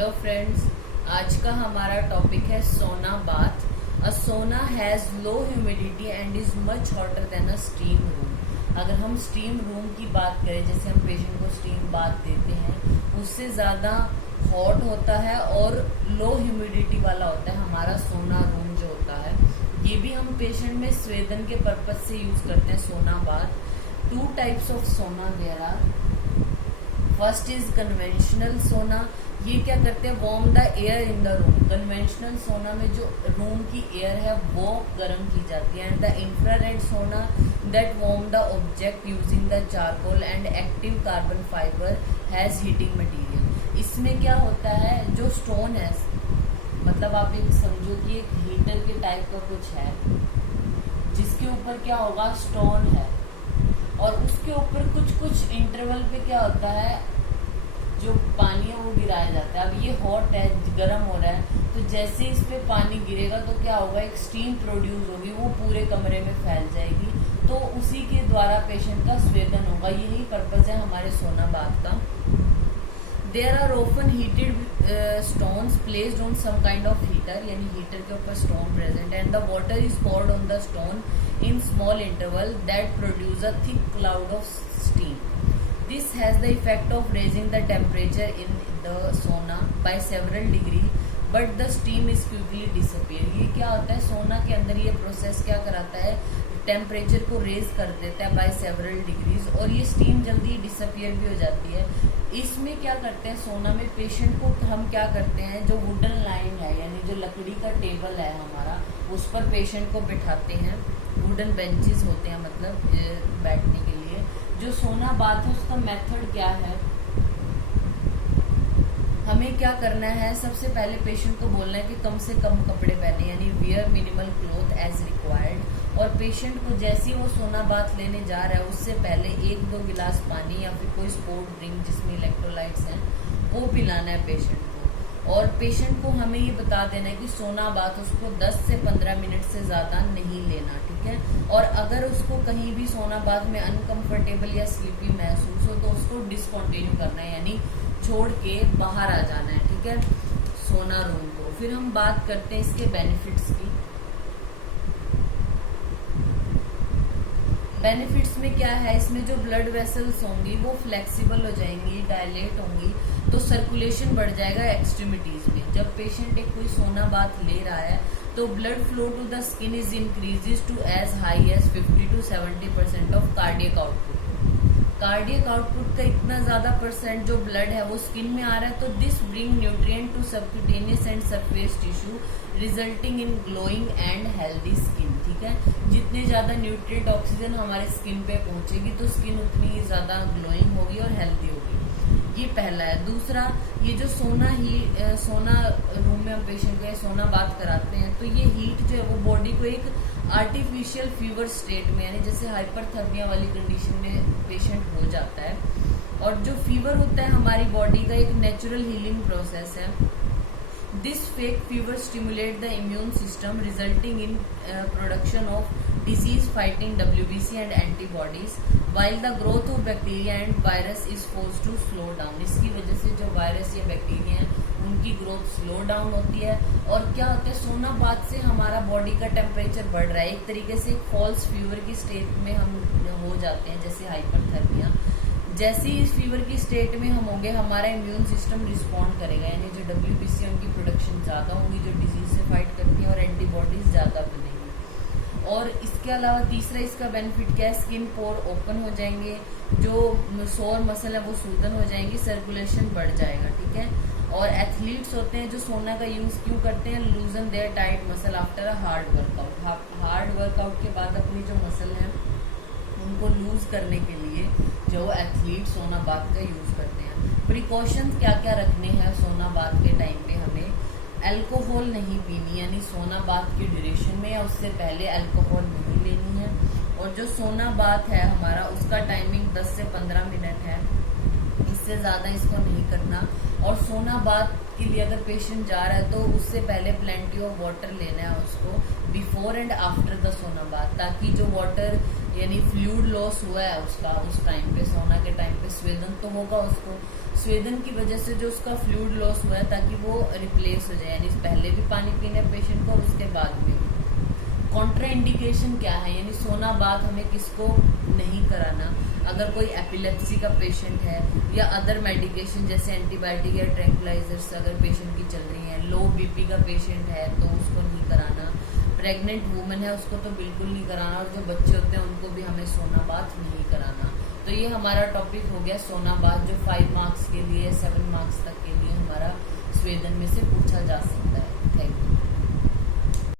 Hello friends, आज का हमारा टॉपिक है सोना बाथ। अ सोना has low humidity and is much hotter then a steam room. अगर हम स्टीम रूम की बात करें, जैसे हम पेशेंट को स्टीम बाथ देते हैं, उससे ज़्यादा हॉट होता है और लो ह्यूमिडिटी वाला होता है हमारा सोना रूम जो होता है। ये भी हम पेशेंट में स्वेदन के पर्पज से यूज करते हैं sauna bath. 2 types of sauna there are. First is conventional sauna. ये क्या करते हैं, warm the air in the room. Conventional sauna में जो रूम की एयर है वो गर्म की जाती है। एंड द इंफ्रारेड सोना that warm the object using the charcoal and active carbon fibre has heating material. इसमें क्या होता है, जो स्टोन है, मतलब आप एक समझो कि एक हीटर के टाइप का कुछ है जिसके ऊपर क्या होगा, स्टोन है, और उसके ऊपर कुछ कुछ इंटरवल पे क्या होता है, जो पानी है वो गिराया जाता है। अब ये हॉट है, गर्म हो रहा है, तो जैसे इस पे पानी गिरेगा तो क्या होगा, एक स्टीम प्रोड्यूस होगी, वो पूरे कमरे में फैल जाएगी, तो उसी के द्वारा पेशेंट का स्वेदन होगा। यही पर्पज है हमारे सोना बाथ का। There are open heated stones placed on some kind of heater, यानी हीटर के ऊपर stone present, and the water is poured on the stone in small interval that produce a thick cloud of steam. This has the effect of raising the temperature in the sauna by several degrees, but the steam is quickly disappear. ये क्या होता है, सोना के अंदर ये process क्या कराता है, टेम्परेचर को रेज कर देता है बाय सेवरल डिग्रीज, और ये स्टीम जल्दी डिसअपियर भी हो जाती है। इसमें क्या करते हैं, सोना में पेशेंट को हम क्या करते हैं, जो वुडन लाइन है यानी जो लकड़ी का टेबल है हमारा, उस पर पेशेंट को बिठाते हैं। वुडन बेंचेस होते हैं, मतलब बैठने के लिए। जो सोना बाथ है उसका मेथड क्या है, हमें क्या करना है, सबसे पहले पेशेंट को बोलना है कि कम से कम कपड़े पहने, यानी wear minimal cloth as required. और पेशेंट को जैसे ही वो सोना बाथ लेने जा रहा है उससे पहले 1-2 गिलास पानी या फिर कोई स्पोर्ट ड्रिंक जिसमें इलेक्ट्रोलाइट्स हैं वो पिलाना है पेशेंट को। और पेशेंट को हमें ये बता देना है कि सोना बाथ उसको 10 से 15 मिनट से ज़्यादा नहीं लेना, ठीक है। और अगर उसको कहीं भी सोना बाथ में अनकंफर्टेबल या स्लीपी महसूस हो तो उसको डिसकंटिन्यू करना है, यानी छोड़ के बाहर आ जाना है, ठीक है, सोना रूम को। फिर हम बात करते हैं इसके बेनिफिट्स की। बेनिफिट्स में क्या है, इसमें जो ब्लड वेसल्स होंगी वो फ्लेक्सिबल हो जाएंगी, डायलेट होंगी, तो सर्कुलेशन बढ़ जाएगा एक्सट्रीमिटीज में। जब पेशेंट एक कोई सोना बाथ ले रहा है तो blood flow to the skin is increases to as high as 50 to 70% of cardiac output. Cardiac output का इतना ज्यादा परसेंट जो ब्लड है वो स्किन में आ रहा है, तो this bring nutrient to subcutaneous and surface tissue resulting in glowing and healthy skin, ठीक है। जितने ज्यादा न्यूट्रिएंट ऑक्सीजन हमारे स्किन पे पहुंचेगी तो स्किन उतनी ही ज्यादा ग्लोइंग होगी और हेल्दी होगी। ये पहला है। दूसरा, ये जो सोना रूम में हम पेशेंट को सोना बाथ कराते हैं तो ये हीट जो है वो बॉडी को एक आर्टिफिशियल फीवर स्टेट में, यानी जैसे हाइपरथर्मिया वाली कंडीशन में पेशेंट हो जाता है। और जो फीवर होता है हमारी बॉडी का एक नेचुरल हीलिंग प्रोसेस है। This fake fever stimulate the immune system resulting in production of disease fighting WBC and antibodies while the growth of bacteria and virus is forced to slow down। इसकी वजह से जो virus या bacteria हैं उनकी growth slow down होती है। और क्या होता है, सोना बाथ से हमारा बॉडी का टेम्परेचर बढ़ रहा है, एक तरीके से फॉल्स फीवर की स्टेट में हम हो जाते हैं, जैसे हाइपरथर्मिया। जैसे ही इस फीवर की स्टेट में हम होंगे हमारा इम्यून सिस्टम रिस्पॉन्ड करेगा, यानी जो WBC है उनकी प्रोडक्शन ज़्यादा होगी, जो डिजीज से फाइट करती है, और एंटीबॉडीज ज़्यादा बनेंगी। और इसके अलावा तीसरा इसका बेनिफिट क्या है, स्किन पोर ओपन हो जाएंगे, जो सोर मसल है वो सूदन हो जाएंगी, सर्कुलेशन बढ़ जाएगा, ठीक है। और एथलीट्स होते हैं जो सोना का यूज क्यों करते हैं, loosen their tight muscle after a hard workout. Hard workout के बाद अपनी जो मसल है उनको लूज करने के लिए जो एथलीट सोना बाथ का यूज करते हैं। प्रिकॉशंस क्या क्या रखने हैं सोना बाथ के टाइम पे, हमें अल्कोहल नहीं पीनी, यानी सोना बाथ की ड्यूरेशन में या उससे पहले अल्कोहल नहीं लेनी है। और जो सोना बाथ है हमारा उसका टाइमिंग 10 से 15 मिनट है, इससे ज़्यादा इसको नहीं करना। और सोना बाथ के लिए अगर पेशेंट जा रहा है तो उससे पहले प्लेंटी ऑफ वाटर लेना है उसको, बिफोर एंड आफ्टर द सोना बाथ, ताकि जो वाटर यानी फ्लूइड लॉस हुआ है उसका उस टाइम पे, सोना के टाइम पे स्वेदन तो होगा उसको, स्वेदन की वजह से जो उसका फ्लूइड लॉस हुआ है ताकि वो रिप्लेस हो जाए, यानी पहले भी पानी पीना पेशेंट को और उसके बाद भी। कॉन्ट्रा इंडिकेशन क्या है, यानी सोना बाथ हमें किसको नहीं कराना, अगर कोई एपिलेप्सी का पेशेंट है या अदर मेडिकेशन जैसे एंटीबायोटिक या ट्रैंक्विलाइजर्स अगर पेशेंट की चल रही हैं, लो बीपी का पेशेंट है तो उसको नहीं कराना, प्रेग्नेंट वुमेन है उसको तो बिल्कुल नहीं कराना, और जो बच्चे होते हैं उनको भी हमें सोना बाथ नहीं कराना। तो ये हमारा टॉपिक हो गया सोना बाथ, जो 5 मार्क्स के लिए 7 मार्क्स तक के लिए हमारा स्वेदन में से पूछा जा सकता है। Thank you.